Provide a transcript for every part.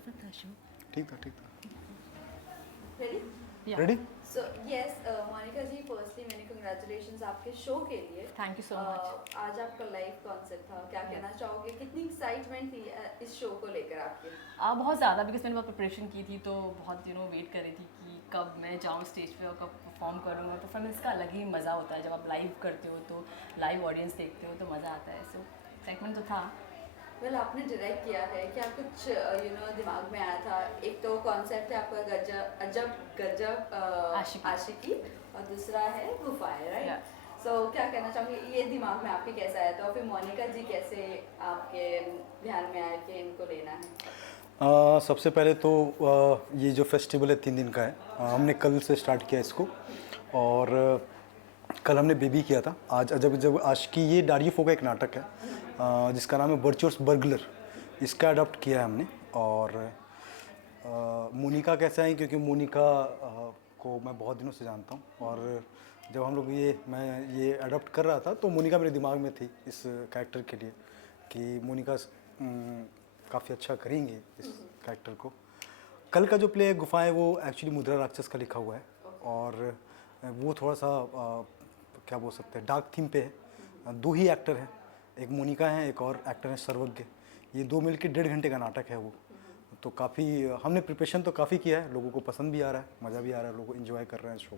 Different था show. ठीक था, ठीक था। Ready? Ready? So yes Monika ji, firstly मैंने कंग्रेचुलेशंस आपके शो के लिए। Thank you so much. आज आपका लाइव कॉन्सर्ट था, क्या कहना चाहोगे, कितनी एक्साइटमेंट थी इस शो को लेकर आपके? बहुत ज़्यादा, बिकॉज मैंने बहुत प्रिपरेशन की थी, तो बहुत वेट कर रही थी कि कब मैं जाऊँ स्टेज पे और कब परफॉर्म करूँगा। तो फिर इसका अलग ही मज़ा होता है जब आप लाइव करते हो, तो लाइव ऑडियंस देखते हो तो मज़ा आता है। सो एक्साइटमेंट तो था। वेल आपने डायरेक्ट किया है, क्या कुछ दिमाग में आया था? एक तो कॉन्सेप्ट है आपका गजब अजब गजब आशिकी, और दूसरा है गुफाएं, राइट? सो क्या कहना चाहूँगी, ये दिमाग में आपके कैसे आया था, और फिर मोनिका जी कैसे आपके ध्यान में आया कि इनको लेना है? सबसे पहले तो ये जो फेस्टिवल है 3 दिन का है, हमने कल से स्टार्ट किया इसको, और कल हमने बेबी किया था। आज अजब अजब आशिकी, ये डारियो का एक नाटक है जिसका नाम है वर्चुअस बर्गलर। इसका अडॉप्ट किया है हमने। और मोनिका कैसे आई, क्योंकि मोनिका को मैं बहुत दिनों से जानता हूँ, और जब हम लोग मैं ये अडॉप्ट कर रहा था तो मोनिका मेरे दिमाग में थी इस कैरेक्टर के लिए, कि मोनिका काफ़ी अच्छा करेंगे इस कैरेक्टर को। कल का जो प्ले है गुफाएं, वो एक्चुअली मुद्रा राक्षस का लिखा हुआ है, और वो थोड़ा सा क्या बोल सकते हैं, डार्क थीम पे है। 2 ही एक्टर हैं, एक मोनिका है, एक और एक्टर है सर्वज्ञ। ये 2 मिलके 1.5 घंटे का नाटक है वो। तो काफ़ी हमने प्रिपरेशन तो काफ़ी किया है, लोगों को पसंद भी आ रहा है, मज़ा भी आ रहा है, लोग इन्जॉय कर रहे हैं शो को।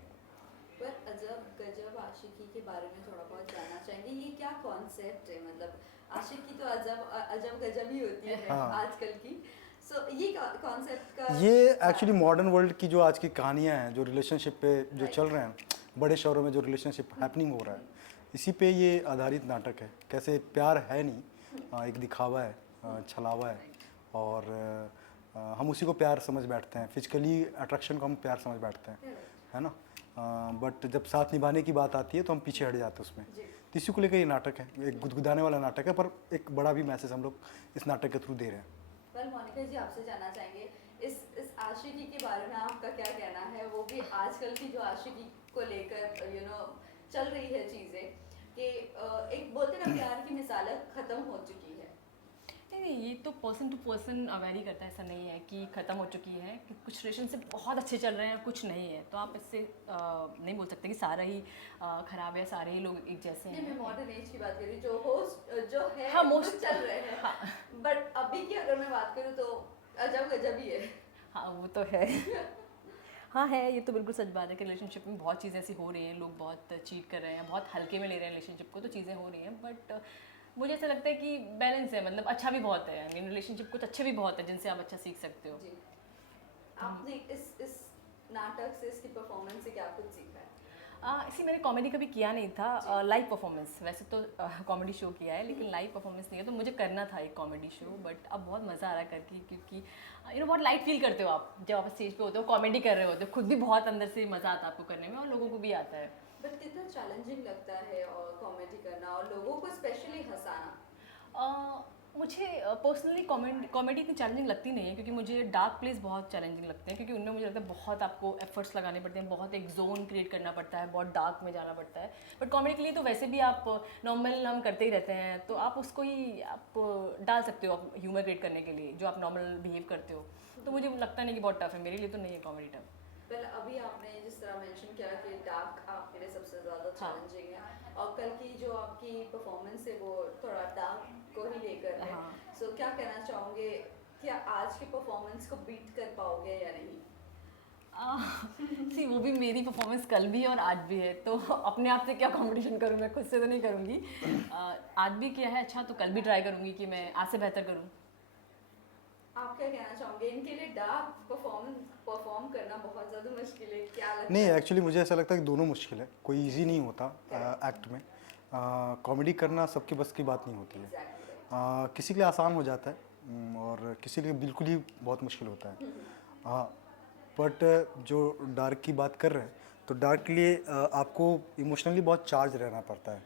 पर अजब गजब आशिकी के बारे में थोड़ा बहुत जानना चाहेंगे, ये क्या कॉन्सेप्ट है? मतलब आशिकी तो अजब गजब ही होती है आजकल की। सो ये कॉन्सेप्ट का, ये एक्चुअली मॉडर्न वर्ल्ड की जो आज की कहानियाँ हैं, जो रिलेशनशिप पे जो चल रहे हैं, बड़े शहरों में जो रिलेशनशिप हैपनिंग हो रहा है, इसी पे ये आधारित नाटक है। कैसे प्यार है नहीं, एक दिखावा है, छलावा है, और हम उसी को प्यार समझ बैठते हैं, फिजिकली अट्रैक्शन को हम प्यार समझ बैठते हैं, है ना। बट जब साथ निभाने की बात आती है तो हम पीछे हट जाते हैं उसमें। तो इसी को लेकर ये नाटक है, एक गुदगुदाने वाला नाटक है, पर एक बड़ा भी मैसेज हम लोग इस नाटक के थ्रू दे रहे हैं। वेल मोनिका जी, आपसे जानना चाहेंगे इस आशिकी के बारे में आपका क्या कहना है? वो भी आजकल की जो आशिकी को लेकर चल रही है चीज़ें, कि एक बोलते ना प्यार की मिसालें ख़त्म हो चुकी है। नहीं, ये तो पर्सन टू पर्सन वेरी करता है। ऐसा नहीं है कि ख़त्म हो चुकी है, कि कुछ रिलेशनशिप बहुत अच्छे चल रहे हैं, कुछ नहीं है। तो आप इससे नहीं बोल सकते कि सारा ही ख़राब है, सारे ही लोग एक जैसे हैं। मैं मॉडर्न एज की बात कर रही हूँ, जो होस्ट जो है हाँ, वो मोस्ट चल रहे हैं। हाँ, बट अभी की अगर मैं बात करूँ तो अजब गजब ही है। हाँ वो तो है। हाँ है, ये तो बिल्कुल सच बात है कि रिलेशनशिप में बहुत चीज़ें ऐसी हो रही हैं, लोग बहुत चीट कर रहे हैं, बहुत हल्के में ले रहे हैं रिलेशनशिप को, तो चीज़ें हो रही हैं। बट मुझे ऐसा लगता है कि बैलेंस है, मतलब अच्छा भी बहुत है। आई मीन रिलेशनशिप कुछ अच्छे भी बहुत है जिनसे आप अच्छा सीख सकते हो। जी, आपने इस नाटक से, इसकी परफॉर्मेंस से क्या कुछ सीखा है? इसी मैंने कॉमेडी कभी किया नहीं था, लाइव परफॉर्मेंस। वैसे तो कॉमेडी शो किया है, लेकिन लाइव परफॉर्मेंस नहीं है, तो मुझे करना था एक कॉमेडी शो। बट अब बहुत मज़ा आ रहा है करके, क्योंकि बहुत लाइट फील करते हो आप जब आप स्टेज पे होते हो, कॉमेडी कर रहे होते हो, खुद भी बहुत अंदर से मज़ा आता है आपको करने में, और लोगों को भी आता है। बट कितना चैलेंजिंग लगता है और कॉमेडी करना और लोगों को स्पेशली हंसाना? मुझे पर्सनली कॉमेडी इतनी चैलेंजिंग लगती नहीं है, क्योंकि मुझे डार्क प्लेस बहुत चैलेंजिंग लगते हैं, क्योंकि उनमें मुझे लगता है बहुत आपको एफर्ट्स लगाने पड़ते हैं, बहुत एक जोन क्रिएट करना पड़ता है, बहुत डार्क में जाना पड़ता है। बट कॉमेडी के लिए तो वैसे भी आप नॉर्मल हम करते ही रहते हैं, तो आप उसको ही आप डाल सकते हो आप ह्यूमर क्रिएट करने के लिए, जो आप नॉर्मल बिहेव करते हो। तो मुझे लगता नहीं कि बहुत टफ है, मेरे लिए तो नहीं है कॉमेडी टफ। पहले अभी आपने जिस तरह मेंशन किया कि डार्क आपके लिए सबसे ज़्यादा चैलेंजिंग है, और कल की जो आपकी परफॉर्मेंस है वो थोड़ा डार्क को ही लेकर है। सो क्या कहना चाहोगे, क्या आज की परफॉर्मेंस को बीट कर पाओगे या नहीं? सी वो भी मेरी परफॉर्मेंस कल भी है और आज भी है, तो अपने आप से क्या कंपटीशन करूँ, मैं खुद से तो नहीं करूँगी। आज भी किया है अच्छा, तो कल भी ट्राई करूँगी कि मैं आज से बेहतर करूँ। आप क्या कहना चाहोगे, इनके लिए डार्क परफॉर्म करना बहुत ज़्यादा मुश्किल है, क्या लगता नहीं, है? एक्चुअली मुझे ऐसा लगता है कि दोनों मुश्किल है, कोई इजी नहीं होता एक्ट में। कॉमेडी करना सबकी बस की बात नहीं होती है। किसी के लिए आसान हो जाता है, और किसी के लिए बिल्कुल ही बहुत मुश्किल होता है। बट जो डार्क की बात कर रहे हैं, तो डार्क के लिए आपको इमोशनली बहुत चार्ज रहना पड़ता है।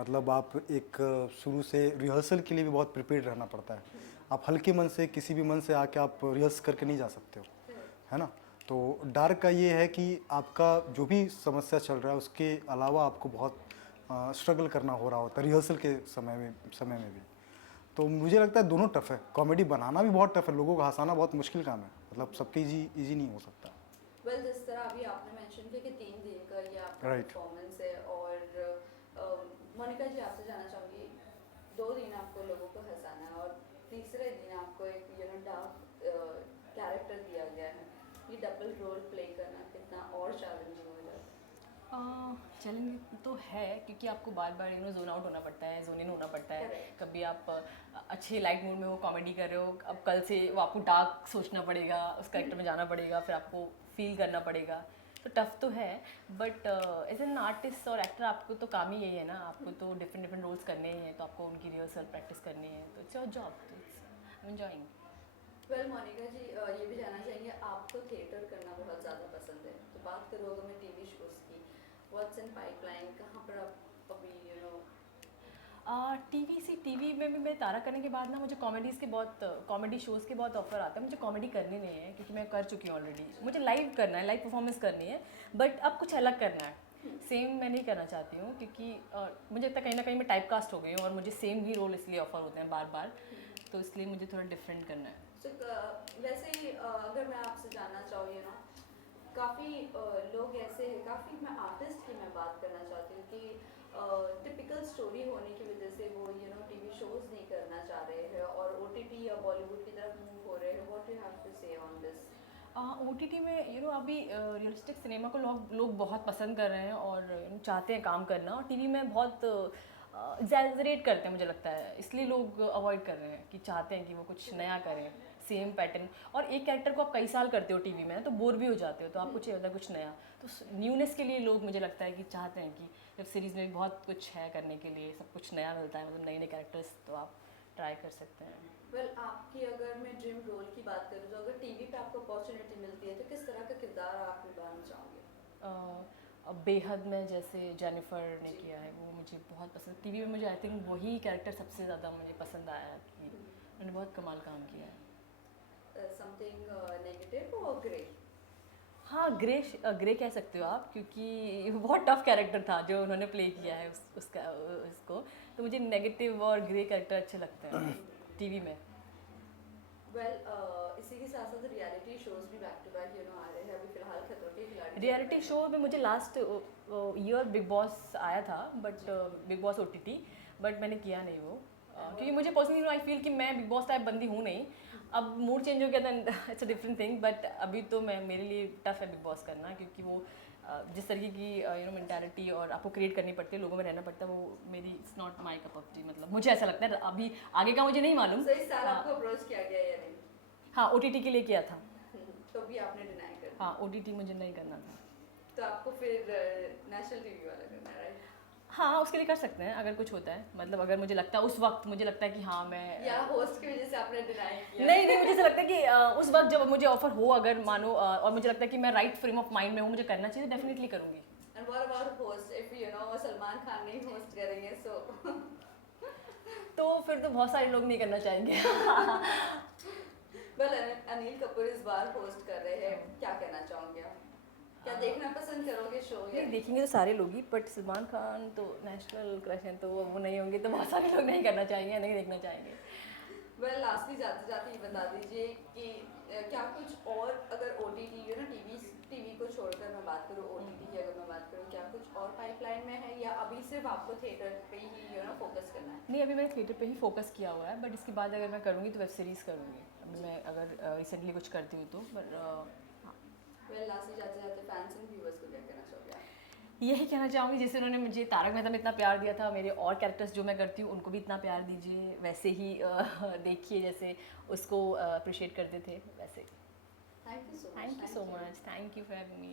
मतलब आप एक शुरू से रिहर्सल के लिए भी बहुत प्रिपेयर्ड रहना पड़ता है। आप हल्के मन से, किसी भी मन से आके आप रिहर्स करके नहीं जा सकते हो, है ना। तो डार्क का ये है कि आपका जो भी समस्या चल रहा है उसके अलावा आपको बहुत स्ट्रगल करना हो रहा होता है रिहर्सल के समय में भी। तो मुझे लगता है दोनों टफ है, कॉमेडी बनाना भी बहुत टफ है, लोगों को हंसाना बहुत मुश्किल काम है, मतलब सबके इजी नहीं हो सकता। वेल जिस तरह अभी आपने मेंशन किया कि 3 दिन का ये आपका Right. परफॉर्मेंस है, और मोनिका जी आपसे जानना चाहूँगी, 2 दिन आपको लोगों को हंसाना है और तीसरे दिन आपको एक डार्क कैरेक्टर दिया गया है, ये डबल रोल प्ले करना कितना और चैलेंजिंग हो जाता है? चैलेंज तो है क्योंकि आपको बार बार जोन आउट होना पड़ता है, जोन इन होना पड़ता है। Correct. कभी आप अच्छे लाइट मूड में वो कॉमेडी कर रहे हो, अब कल से वो आपको डार्क सोचना पड़ेगा, उस कैरेक्टर में जाना पड़ेगा, फिर आपको फील करना पड़ेगा, तो टफ तो है। बट एज एन आर्टिस्ट और एक्टर आपको तो काम ही यही है ना, आपको तो डिफरेंट डिफरेंट रोल्स करने ही हैं, तो आपको उनकी रिहर्सल प्रैक्टिस करनी है, तो इट्स योर जॉब, तो इट्स एंजॉइंग। वेल मोनिका जी, ये भी जानना चाहेंगे, आपको थिएटर करना बहुत ज़्यादा पसंद है, तो बात करो अगर मैं टीवी शोज़ की, व्हाट्स इन पाइपलाइन, कहाँ पर आप अभी टीवी में भी मैं तारा करने के बाद ना मुझे कॉमेडी शोज़ के बहुत ऑफर आते हैं। मुझे कॉमेडी करनी नहीं है क्योंकि मैं कर चुकी हूँ ऑलरेडी, मुझे लाइव करना है, लाइव परफॉर्मेंस करनी है, बट अब कुछ अलग करना है। सेम मैं नहीं करना चाहती हूँ क्योंकि मुझे लगता है कहीं ना कहीं मैं टाइप कास्ट हो गई हूँ और मुझे सेम ही रोल इसलिए ऑफर होते हैं बार बार, तो इसलिए मुझे थोड़ा डिफरेंट करना है। वैसे ही अगर मैं आपसे जानना चाहूँ काफ़ी लोग ऐसे हैं, काफ़ी मैं आर्टिस्ट की मैं बात करना चाहती हूँ कि टिपिकल स्टोरी होने की वजह से वो टीवी शोज़ नहीं करना चाह रहे हैं और ओटीटी या बॉलीवुड की तरफ मूव हो रहे हैं। व्हाट यू हैव टू से ऑन दिस? OTT में अभी रियलिस्टिक सिनेमा को लोग बहुत पसंद कर रहे हैं और चाहते हैं काम करना, और टीवी में बहुत एग्जैजरेट करते हैं मुझे लगता है, इसलिए लोग अवॉइड कर रहे हैं कि चाहते हैं कि वो कुछ नया करें, सेम पैटर्न। और एक कैरेक्टर को आप कई साल करते हो टीवी में तो बोर भी हो जाते हो, तो आपको चाहिए होता है कुछ नया, तो न्यूनेस के लिए लोग मुझे लगता है कि चाहते हैं कि वेब सीरीज़ में बहुत कुछ है करने के लिए, सब कुछ नया मिलता है, मतलब नए नए कैरेक्टर्स, तो आप ट्राई कर सकते हैं। वेल आपकी अगर मैं ड्रीम रोल की बात करूँ, तो अगर टीवी पे आपको अपॉर्चुनिटी मिलती है तो किस तरह का किरदार आप निभाना चाहोगे? बेहद में जैसे जेनिफर ने किया है वो मुझे बहुत पसंद, टीवी में मुझे आई थिंक वही कैरेक्टर सबसे ज़्यादा मुझे पसंद आया कि उन्होंने बहुत कमाल काम किया है। समथिंग नेगेटिव और ग्रे? हाँ, ग्रे कह सकते हो आप, क्योंकि बहुत टफ कैरेक्टर था जो उन्होंने प्ले किया है उसको, तो मुझे नेगेटिव और ग्रे कैरेक्टर अच्छे लगते हैं टीवी में। वेल इसी के साथ साथ रियलिटी शोज भी बैक टू बैक आ रहे हैं, अभी फिलहाल खतरों के खिलाड़ी रियलिटी शो में मुझे लास्ट ईयर बिग बॉस आया था, but big boss OTT, but मैंने किया नहीं वो, क्योंकि मुझे पर्सनली आई फील कि मैं बिग बॉस टाइप बंदी हूँ नहीं। अब मूड चेंज हो गया था, it's a different thing, but अभी तो मेरे लिए टफ है बिग बॉस करना, क्योंकि वो जिस तरीके की मेंटालिटी और आपको क्रिएट करनी पड़ती है, लोगों में रहना पड़ता है, वो मेरी it's not my cup of T, मतलब मुझे ऐसा लगता है। अभी आगे का मुझे नहीं मालूम। सो इस साल आपको अप्रोच किया गया या नहीं? हाँ, OTT के लिए किया था। तो भी आपने डिनाई कर दिया? हाँ, OTT मुझे नहीं करना था। तो आपको फिर नेशनल टीवी वाला करना है, राइट? हाँ, उसके लिए कर सकते हैं अगर कुछ होता है, मतलब अगर मुझे लगता है उस वक्त, मुझे लगता है कि हाँ मैं या होस्ट की वजह से आपने डिनाई किया? नहीं, मुझे ऐसा लगता है कि उस वक्त जब मुझे ऑफर हो, अगर मानो और मुझे लगता है कि मैं राइट फ्रेम ऑफ माइंड में हूँ, मुझे करना चाहिए, डेफिनेटली करूँगी। And what about host, if Salman Khan नहीं होस्ट करेंगे सो तो फिर तो बहुत सारे लोग नहीं करना चाहेंगे। वेल अनिल कपूर इस बार होस्ट कर रहे हैं, क्या कहना चाहोगे आप? क्या देखना पसंद करोगे शो? नहीं, देखेंगे तो सारे लोग ही, बट सलमान खान तो नेशनल क्रश हैं, तो वो नहीं होंगे, तो बहुत सारे लोग नहीं करना चाहेंगे, नहीं देखना चाहेंगे। वेल लास्टली जाते जाते ये बता दीजिए कि क्या कुछ और, अगर OTT टीवी को छोड़कर मैं बात करूँ, OTT की अगर मैं बात करूँ, क्या कुछ और पाइपलाइन में है या अभी सिर्फ आपको थिएटर पे ही फोकस करना है? नहीं, अभी मैंने थिएटर पे ही फोकस किया हुआ है, बट इसके बाद अगर मैं करूँगी तो वेब सीरीज़ करूँगी, अभी मैं अगर रिसेंटली कुछ करती हूँ तो। वेल लास्टली जाते जाते फैंस एंड व्यूअर्स को क्या कहना चाहोगे आप? यही कहना चाहूँगी, जैसे उन्होंने मुझे तारक मेहता में इतना प्यार दिया था, मेरे और कैरेक्टर्स जो मैं करती हूँ उनको भी इतना प्यार दीजिए, वैसे ही देखिए जैसे उसको अप्रिशिएट करते थे वैसे। Thank you so much. Thank you so much, thank you for having me.